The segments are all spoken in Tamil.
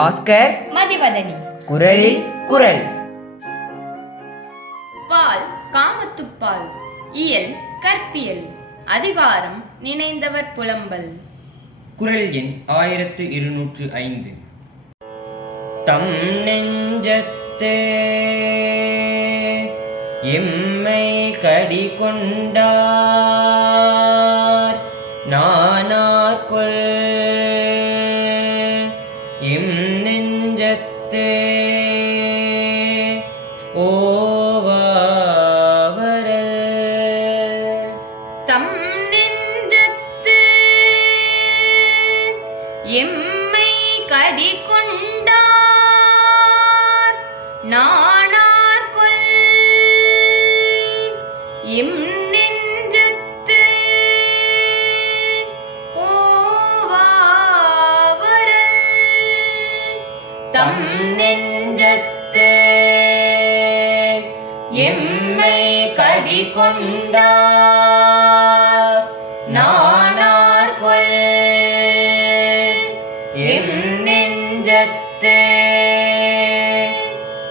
பாஸ்கர். மதிவதனி. குரலில் குரல். பால் காமத்துப்பால் இயல் கற்பியல். அதிகாரம் நினைந்தவர் புலம்பல். குரல் எண் ஆயிரத்து இருநூற்று ஐந்து. தம் நெஞ்சத்தே எம்மை கடி கொண்டார் நானார்கொல் எம் நெஞ்சத்தே. ஓவாவரல். தம் நெஞ்சத்து. எம்மை கடி தம் நெஞ்சத்து. எம்மை கடி கொண்டார் நானார் கொல். எம் நெஞ்சத்து.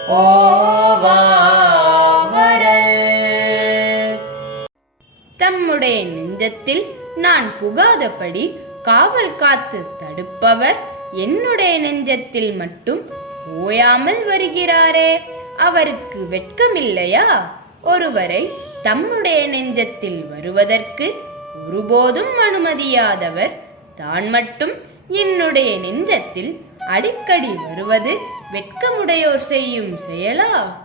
ஓவாவரல் தம்முடைய நெஞ்சத்தில் நான் புகாதபடி காவல் காத்து தடுப்பவர் என்னுடைய நெஞ்சத்தில் மட்டும் ஓயாமல் வருகிறாரே. அவருக்கு வெட்கமில்லையா? ஒருவரை தம்முடைய நெஞ்சத்தில் வருவதற்கு ஒருபோதும் அனுமதியாதவர் தான் மட்டும் என்னுடைய நெஞ்சத்தில் அடிக்கடி வருவது வெட்கமுடையோர் செய்யும் செயலா?